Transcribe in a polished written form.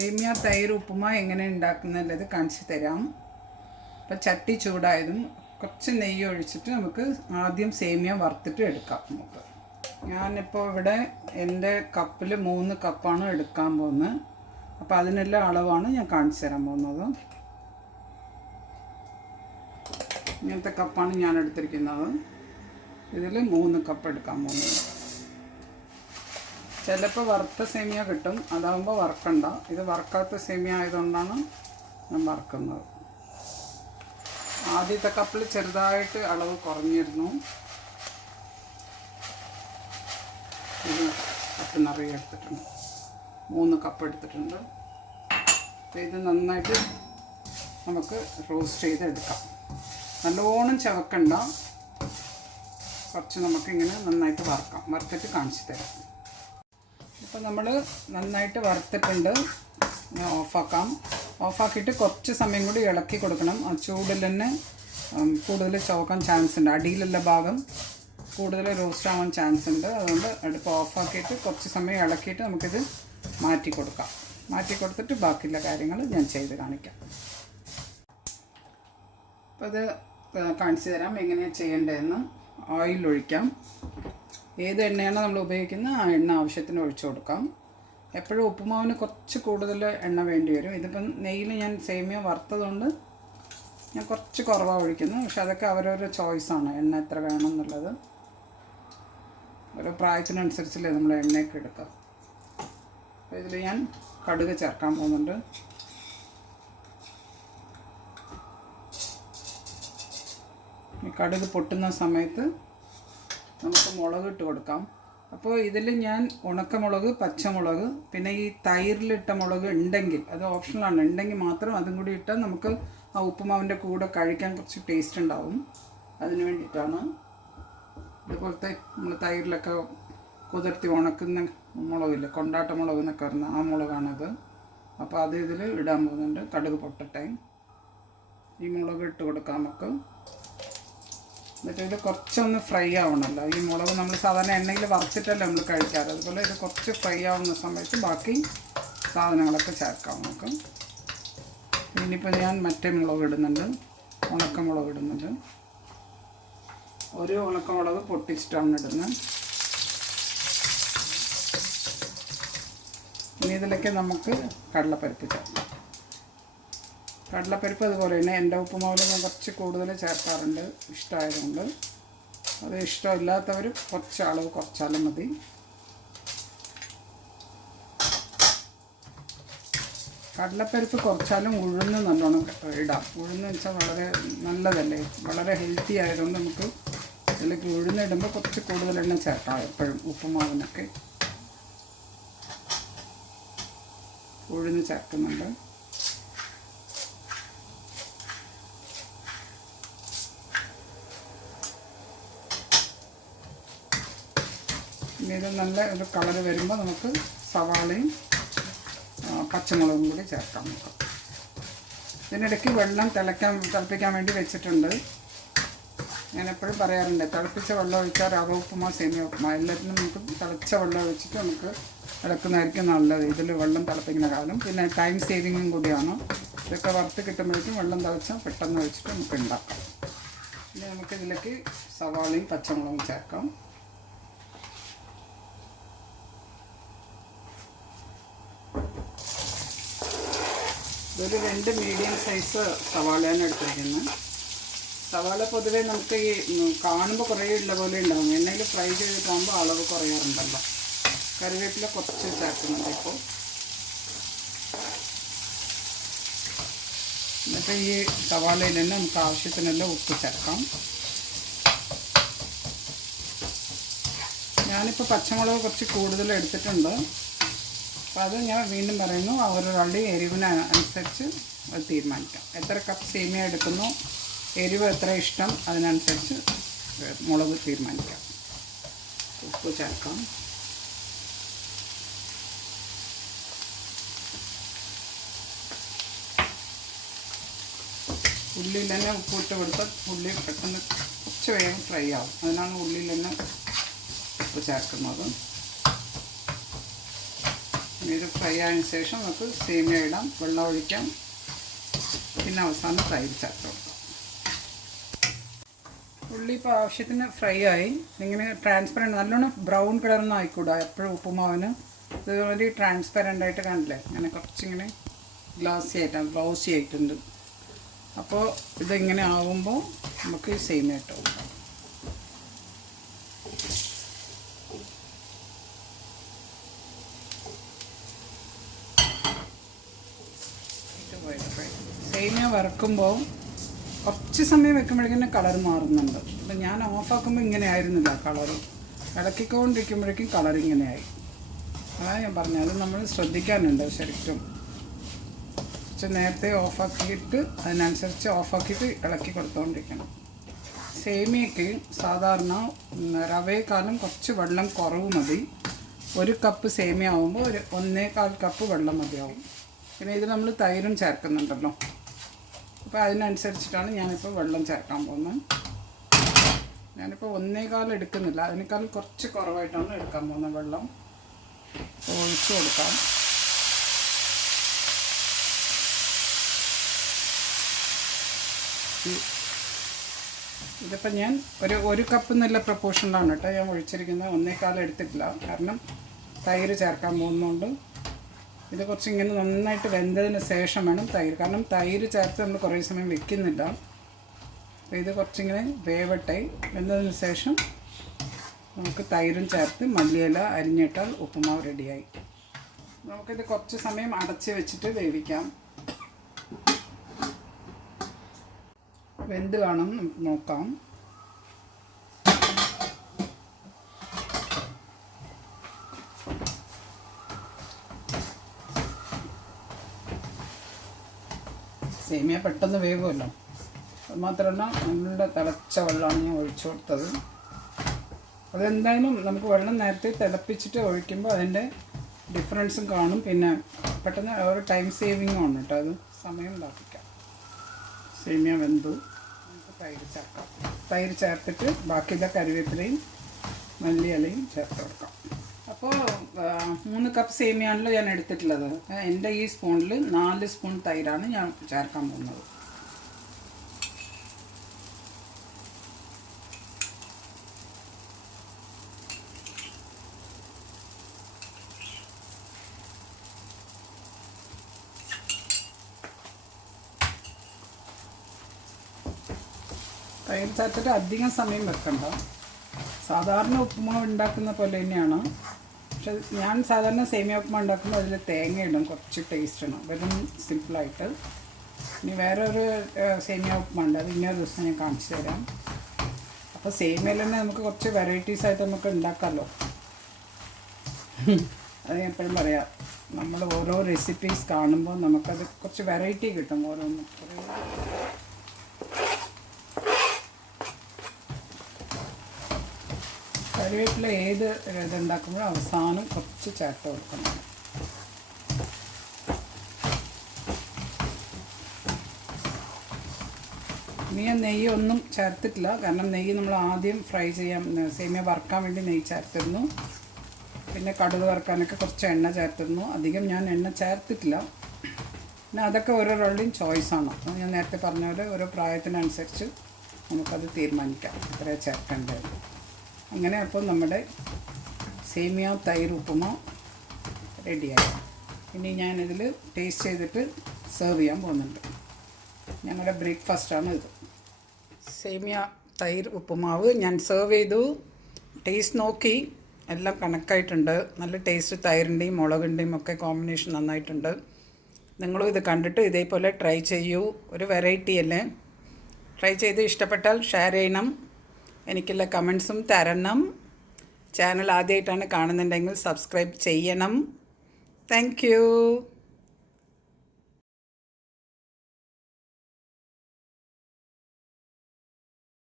സേമിയ തൈര് ഉപ്പുമാ എങ്ങനെ ഉണ്ടാക്കുന്നല്ലത് കാണിച്ചു തരാം. അപ്പോൾ ചട്ടി ചൂടായതും കുറച്ച് നെയ്യ് ഒഴിച്ചിട്ട് നമുക്ക് ആദ്യം സേമിയ വറുത്തിട്ട് എടുക്കാം. നമുക്ക് ഞാനിപ്പോൾ ഇവിടെ എൻ്റെ കപ്പിൽ 3 കപ്പാണ് എടുക്കാൻ പോകുന്നത്. അപ്പോൾ അതിനെല്ലാം അളവാണ് ഞാൻ കാണിച്ചു തരാൻ പോകുന്നത്. ഇങ്ങനത്തെ കപ്പാണ് ഞാൻ എടുത്തിരിക്കുന്നത്. ഇതിൽ 3 കപ്പ് എടുക്കാൻ പോകുന്നത്. ചിലപ്പോൾ വറുത്ത സേമിയ കിട്ടും, അതാകുമ്പോൾ വറുക്കണ്ട. ഇത് വറുക്കാത്ത സേമിയ ആയതുകൊണ്ടാണ് ഞാൻ വറുക്കുന്നത്. ആദ്യത്തെ കപ്പിൽ ചെറുതായിട്ട് അളവ് കുറഞ്ഞിരുന്നു. ഇത് കപ്പ് നിറയെ എടുത്തിട്ടുണ്ട്, 3 കപ്പ് എടുത്തിട്ടുണ്ട്. അപ്പോൾ ഇത് നന്നായിട്ട് നമുക്ക് റോസ്റ്റ് ചെയ്തെടുക്കാം. നല്ലോണം ചവക്കണ്ട, കുറച്ച് നമുക്കിങ്ങനെ നന്നായിട്ട് വറുക്കാം. വറുത്തിട്ട് കാണിച്ചു തരാം. ഇപ്പോൾ നമ്മൾ നന്നായിട്ട് വറുത്തിട്ടുണ്ട്. ഞാൻ ഓഫാക്കാം. ഓഫാക്കിയിട്ട് കുറച്ച് സമയം കൂടി ഇളക്കി കൊടുക്കണം. ആ ചൂടിൽ തന്നെ കൂടുതൽ ചവക്കാൻ ചാൻസ് ഉണ്ട്. അടിയിലുള്ള ഭാഗം കൂടുതൽ റോസ്റ്റ് ആവാൻ ചാൻസ് ഉണ്ട്. അതുകൊണ്ട് അടുപ്പ് ഓഫാക്കിയിട്ട് കുറച്ച് സമയം ഇളക്കിയിട്ട് നമുക്കിത് മാറ്റി കൊടുക്കാം. മാറ്റി കൊടുത്തിട്ട് ബാക്കിയുള്ള കാര്യങ്ങൾ ഞാൻ ചെയ്ത് കാണിക്കാം. അപ്പോൾ ഇത് കാണിച്ചു തരാം എങ്ങനെയാണ് ചെയ്യേണ്ടതെന്ന്. ഓയിൽ ഒഴിക്കാം. ഏത് എണ്ണയാണ് നമ്മൾ ഉപയോഗിക്കുന്നത് ആ എണ്ണ ആവശ്യത്തിന് ഒഴിച്ചു കൊടുക്കാം. എപ്പോഴും ഉപ്പുമാവിന് കുറച്ച് കൂടുതൽ എണ്ണ വേണ്ടി വരും. ഇതിപ്പം നെയ്യിൽ ഞാൻ സേമിയ വറുത്തതുകൊണ്ട് ഞാൻ കുറച്ച് കുറവാണ് ഒഴിക്കുന്നത്. പക്ഷെ അതൊക്കെ അവരവരുടെ ചോയ്സാണ്, എണ്ണ എത്ര വേണം എന്നുള്ളത്. ഓരോ പ്രായത്തിനനുസരിച്ചല്ലേ നമ്മൾ എണ്ണയൊക്കെ എടുക്കുക. അപ്പോൾ ഇതിൽ ഞാൻ കടുക് ചേർക്കാൻ പോകുന്നുണ്ട്. ഈ കടുക് പൊട്ടുന്ന സമയത്ത് നമുക്ക് മുളക് ഇട്ട് കൊടുക്കാം. അപ്പോൾ ഇതിൽ ഞാൻ ഉണക്കമുളക്, പച്ചമുളക്, പിന്നെ ഈ തൈരിലിട്ട മുളക് ഉണ്ടെങ്കിൽ, അത് ഓപ്ഷണലാണ്, ഉണ്ടെങ്കിൽ മാത്രം അതും കൂടി ഇട്ടാൽ നമുക്ക് ആ ഉപ്പുമാവിൻ്റെ കൂടെ കഴിക്കാൻ കുറച്ച് ടേസ്റ്റ് ഉണ്ടാവും. അതിന് വേണ്ടിയിട്ടാണ്. ഇതുപോലത്തെ നമ്മൾ തൈരിലൊക്കെ കുതിർത്തി ഉണക്കുന്ന മുളകില്ല, കൊണ്ടാട്ട മുളക് എന്നൊക്കെ പറഞ്ഞാൽ ആ മുളകാണത്. അപ്പോൾ അത് ഇതിൽ ഇടാൻ പോകുന്നുണ്ട്. കടുക് പൊട്ടട്ടെ. ഈ മുളക് ഇട്ട് കൊടുക്കാം നമുക്ക്. എന്നിട്ട് ഇത് കുറച്ചൊന്ന് ഫ്രൈ ആവണമല്ലോ. ഈ മുളക് നമ്മൾ സാധാരണ എണ്ണയിൽ വറുത്തിട്ടല്ലേ നമ്മൾ കഴിക്കാറ്. അതുപോലെ ഇത് കുറച്ച് ഫ്രൈ ആവുന്ന സമയത്ത് ബാക്കി സാധനങ്ങളൊക്കെ ചേർക്കാം നമുക്ക്. ഇനിയിപ്പോൾ ഞാൻ മറ്റേ മുളക് ഇടുന്നുണ്ട്, ഉണക്കമുളക് ഇടുന്നുണ്ട്. ഒരു ഉണക്കമുളക് പൊട്ടിച്ചിട്ടാണ് ഇടുന്നത്. ഇനി ഇതിലേക്ക് നമുക്ക് കടലപ്പരിപ്പ് ചേർക്കാം. കടലപ്പരിപ്പ് അതുപോലെ തന്നെ എൻ്റെ ഉപ്പുമാവിൽ ഞാൻ കുറച്ച് കൂടുതൽ ചേർക്കാറുണ്ട്, ഇഷ്ടമായതുകൊണ്ട്. അത് ഇഷ്ടമില്ലാത്തവർ കുറച്ച് അളവ് കുറച്ചാലും മതി. കടലപ്പരിപ്പ് കുറച്ചാലും ഉഴുന്ന് നല്ലോണം ഇടാം. ഉഴുന്ന് വെച്ചാൽ വളരെ നല്ലതല്ലേ, വളരെ ഹെൽത്തി ആയതുകൊണ്ട് നമുക്ക് ഇതിലേക്ക് ഉഴുന്നിടുമ്പോൾ കുറച്ച് കൂടുതൽ എണ്ണ ചേർക്കാം. എപ്പോഴും ഉപ്പുമാവിനൊക്കെ ഉഴുന്ന് ചേർക്കുന്നുണ്ട്. ഇനി ഇത് നല്ല ഒരു കളർ വരുമ്പോൾ നമുക്ക് സവാളയും പച്ചമുളകും കൂടി ചേർക്കാം നമുക്ക്. ഇതിനിടയ്ക്ക് വെള്ളം തിളപ്പിക്കാൻ വേണ്ടി വെച്ചിട്ടുണ്ട്. ഞാൻ എപ്പോഴും പറയാറുണ്ട്, തിളപ്പിച്ച വെള്ളം ഒഴിച്ചാൽ റവ ഉപ്പുമാ, സേമിയ ഉപ്പുമാ എല്ലാത്തിനും നമുക്ക് തിളച്ച വെള്ളം ഒഴിച്ചിട്ട് നമുക്ക് ഇളക്കുന്നതായിരിക്കും നല്ലത്. ഇതിൽ വെള്ളം തിളപ്പിക്കുന്ന കാലം പിന്നെ ടൈം സേവിങ്ങും കൂടിയാണ്. ഇതൊക്കെ വറുത്ത് കിട്ടുമ്പോഴേക്കും വെള്ളം തിളച്ചാൽ പെട്ടെന്ന് ഒഴിച്ചിട്ട് നമുക്ക് ഉണ്ടാക്കാം. ഇനി നമുക്കിതിലേക്ക് സവാളയും പച്ചമുളകും ചേർക്കാം. ഒരു 2 മീഡിയം സൈസ് സവാളയാണ് എടുത്തിരിക്കുന്നത്. സവാള പൊതുവേ നമുക്ക് ഈ കാണുമ്പോൾ കുറേ ഉള്ള പോലെ ഉണ്ടാകും. എണ്ണയിൽ ഫ്രൈ ചെയ്തിട്ടാകുമ്പോൾ അളവ് കുറയാറുണ്ടല്ലോ. കറിവേപ്പില കുറച്ച് ചേർക്കുന്നുണ്ട് ഇപ്പോൾ. എന്നിട്ട് ഈ സവാളയിൽ തന്നെ നമുക്ക് ആവശ്യത്തിനെല്ലാം ഉപ്പ് ചേർക്കാം. ഞാനിപ്പോൾ പച്ചമുളക് കുറച്ച് കൂടുതൽ എടുത്തിട്ടുണ്ട്. അപ്പോൾ അത് ഞാൻ വീണ്ടും പറയുന്നു, അവരൊരാളുടെ എരിവിന് അനുസരിച്ച് അത് തീരുമാനിക്കാം. എത്ര കപ്പ് സേമിയ എടുക്കുന്നു, എരിവ് എത്ര ഇഷ്ടം, അതിനനുസരിച്ച് മുളക് തീരുമാനിക്കാം. ഉപ്പ് ചേർക്കാം. ഉള്ളിയിൽ തന്നെ ഉപ്പിട്ട് കൊടുത്താൽ ഉള്ളി പെട്ടെന്ന് കുറച്ച് വേഗം ഫ്രൈ ആവും. അതിനാണ് ഉള്ളിയിൽ തന്നെ ഉപ്പ് ചേർക്കുന്നത്. ഇത് ഫ്രൈ ആയതിനു ശേഷം നമുക്ക് സേമിയ ഇടാം, വെള്ളം ഒഴിക്കാം, പിന്നെ അവസാനം തൈര് ചേർത്ത് കൊടുക്കാം. ഉള്ളി ഇപ്പോൾ ആവശ്യത്തിന് ഫ്രൈ ആയി. ഇങ്ങനെ ട്രാൻസ്പെറൻറ്റ് നല്ലോണം ബ്രൗൺ കളറൊന്നും ആയിക്കൂടാ എപ്പോഴും ഉപ്പുമാവിന്. ഇതുപോലെ ട്രാൻസ്പെറൻ്റ് ആയിട്ട് കാണില്ലേ, അങ്ങനെ കുറച്ചിങ്ങനെ ഗ്ലാസി ആയിട്ടാണ്, ഗ്ലൗസി ആയിട്ടുണ്ട്. അപ്പോൾ ഇതിങ്ങനെ ആവുമ്പോൾ നമുക്ക് സേമിയ ഇട്ട് കൊടുക്കാം. സേമിയ വറക്കുമ്പോൾ കുറച്ച് സമയം വെക്കുമ്പോഴേക്കും കളർ മാറുന്നുണ്ട്. അപ്പം ഞാൻ ഓഫാക്കുമ്പോൾ ഇങ്ങനെ ആയിരുന്നില്ല കളർ, ഇളക്കിക്കൊണ്ടിരിക്കുമ്പോഴേക്കും കളർ ഇങ്ങനെയായി. അതാണ് ഞാൻ പറഞ്ഞത്, അത് നമ്മൾ ശ്രദ്ധിക്കാനുണ്ട് ശരിക്കും. കുറച്ച് നേരത്തെ ഓഫാക്കിയിട്ട് അതിനനുസരിച്ച് ഓഫാക്കിയിട്ട് ഇളക്കി കൊടുത്തുകൊണ്ടിരിക്കണം. സേമിയയ്ക്ക് സാധാരണ റവയേക്കാളും കുറച്ച് വെള്ളം കുറവ് മതി. 1 കപ്പ് സേമിയ ആകുമ്പോൾ ഒരു 1.25 കപ്പ് വെള്ളം മതിയാവും. പിന്നെ ഇത് നമ്മൾ തൈരും ചേർക്കുന്നുണ്ടല്ലോ, അപ്പോൾ അതിനനുസരിച്ചിട്ടാണ് ഞാനിപ്പോൾ വെള്ളം ചേർക്കാൻ പോകുന്നത്. ഞാനിപ്പോൾ 1.25 എടുക്കുന്നില്ല, അതിനേക്കാൾ കുറച്ച് കുറവായിട്ടാണ് എടുക്കാൻ പോകുന്നത് വെള്ളം. ഒഴിച്ച് കൊടുക്കാം. ഇതിപ്പോൾ ഞാൻ ഒരു കപ്പ് എന്നുള്ള പ്രപ്പോർഷനിലാണ് കേട്ടോ ഞാൻ ഒഴിച്ചിരിക്കുന്നത്. 1.25 എടുത്തിട്ടില്ല, കാരണം തൈര് ചേർക്കാൻ പോകുന്നതുകൊണ്ട്. ഇത് കുറച്ചിങ്ങനെ നന്നായിട്ട് വെന്തതിന് ശേഷം വേണം തൈര്, കാരണം തൈര് ചേർത്ത് നമ്മൾ കുറേ സമയം വെക്കുന്നില്ല. അപ്പോൾ ഇത് കുറച്ചിങ്ങനെ വേവട്ടെ. വെന്തതിന് ശേഷം നമുക്ക് തൈരും ചേർത്ത് മല്ലിയില അരിഞ്ഞിട്ടാൽ ഉപ്പുമാവ് റെഡിയായി. നമുക്കിത് കുറച്ച് സമയം അടച്ച് വെച്ചിട്ട് വേവിക്കാം. വെന്ത് കാണും, നമുക്ക് നോക്കാം. സേമിയ പെട്ടെന്ന് വേവുമല്ലോ. അത് മാത്രമല്ല നല്ല തിളച്ച വെള്ളമാണ് ഞാൻ ഒഴിച്ചു കൊടുത്തത്. അതെന്തായാലും നമുക്ക് വെള്ളം നേരത്തെ തിളപ്പിച്ചിട്ട് ഒഴിക്കുമ്പോൾ അതിൻ്റെ ഡിഫറൻസും കാണും. പിന്നെ പെട്ടെന്ന് ഒരു ടൈം സേവിങ്ങും ആണ് കേട്ടോ, അത് സമയം ലാഭിക്കാം. സേമിയ വെന്തു, നമുക്ക് തൈര് ചേർക്കാം. തൈര് ചേർത്തിട്ട് ബാക്കിയുള്ള കറിവേപ്പിലയും മല്ലിയിലയും ചേർത്ത് കൊടുക്കാം. അപ്പോൾ 3 കപ്പ് സേമിയാണല്ലോ ഞാൻ എടുത്തിട്ടുള്ളത്. എൻ്റെ ഈ സ്പൂണിൽ 4 സ്പൂൺ തൈരാണ് ഞാൻ ചേർക്കാൻ പോകുന്നത്. തൈര് ചേർത്തിട്ട് അധികം സമയം വെക്കണ്ട. സാധാരണ ഉപ്പുമാവ് ഉണ്ടാക്കുന്ന പോലെ തന്നെയാണ്. പക്ഷെ ഞാൻ സാധാരണ സേമിയ ഉപ്പുമാവ് ഉണ്ടാക്കുമ്പോൾ അതിൽ തേങ്ങ ഇടും, കുറച്ച് ടേസ്റ്റ് ആണ്. വെറും സിമ്പിളായിട്ട്. ഇനി വേറൊരു സേമിയ ഉപ്പുമാവ് ഉണ്ട്, അത് ഇന്നൊരു ദിവസം ഞാൻ കാണിച്ചു തരാം. അപ്പോൾ സേമിയയിൽ തന്നെ നമുക്ക് കുറച്ച് വെറൈറ്റീസ് ആയിട്ട് നമുക്ക് ഉണ്ടാക്കാമല്ലോ. അത് ഞാൻ എപ്പോഴും പറയാം, നമ്മൾ ഓരോ റെസിപ്പീസ് കാണുമ്പോൾ നമുക്കത് കുറച്ച് വെറൈറ്റി കിട്ടും ഓരോന്നും. കറിവേപ്പില ഏത് ഇതുണ്ടാക്കുമ്പോഴും അവസാനം കുറച്ച് ചേർത്ത് കൊടുക്കണം. ഇനി ഞാൻ നെയ്യ് ഒന്നും ചേർത്തിട്ടില്ല, കാരണം നെയ്യ് നമ്മൾ ആദ്യം ഫ്രൈ ചെയ്യാൻ സേമിയ വറുക്കാൻ വേണ്ടി നെയ്യ് ചേർത്തിരുന്നു. പിന്നെ കടുക് വറുക്കാനൊക്കെ കുറച്ച് എണ്ണ ചേർത്തിരുന്നു. അധികം ഞാൻ എണ്ണ ചേർത്തിട്ടില്ല. പിന്നെ അതൊക്കെ ഓരോരുടെയും ചോയ്സാണ്. ഞാൻ നേരത്തെ പറഞ്ഞ പോലെ ഓരോ പ്രായത്തിനനുസരിച്ച് നമുക്കത് തീരുമാനിക്കാം എത്ര ചേർക്കേണ്ടത്. അങ്ങനെ അപ്പോൾ നമ്മുടെ സേമിയ തൈര് ഉപ്പുമാവ് റെഡിയായി. ഇനി ഞാനിതിൽ ടേസ്റ്റ് ചെയ്തിട്ട് സെർവ് ചെയ്യാൻ പോകുന്നുണ്ട്. ഞങ്ങളുടെ ബ്രേക്ക്ഫാസ്റ്റാണ് ഇത്. സേമിയ തൈര് ഉപ്പുമാവ് ഞാൻ സെർവ് ചെയ്തു. ടേസ്റ്റ് നോക്കി, എല്ലാം കണക്കായിട്ടുണ്ട്. നല്ല ടേസ്റ്റ്, തൈരിൻ്റെയും മുളകിൻ്റെയും ഒക്കെ കോമ്പിനേഷൻ നന്നായിട്ടുണ്ട്. നിങ്ങളും ഇത് കണ്ടിട്ട് ഇതേപോലെ ട്രൈ ചെയ്യൂ. ഒരു വെറൈറ്റി അല്ലേ. ട്രൈ ചെയ്ത് ഇഷ്ടപ്പെട്ടാൽ ഷെയർ ചെയ്യണം, എനിക്കുള്ള കമൻസും തരണം. ചാനൽ ആദ്യമായിട്ടാണ് കാണുന്നുണ്ടെങ്കിൽ സബ്സ്ക്രൈബ് ചെയ്യണം. Thank you.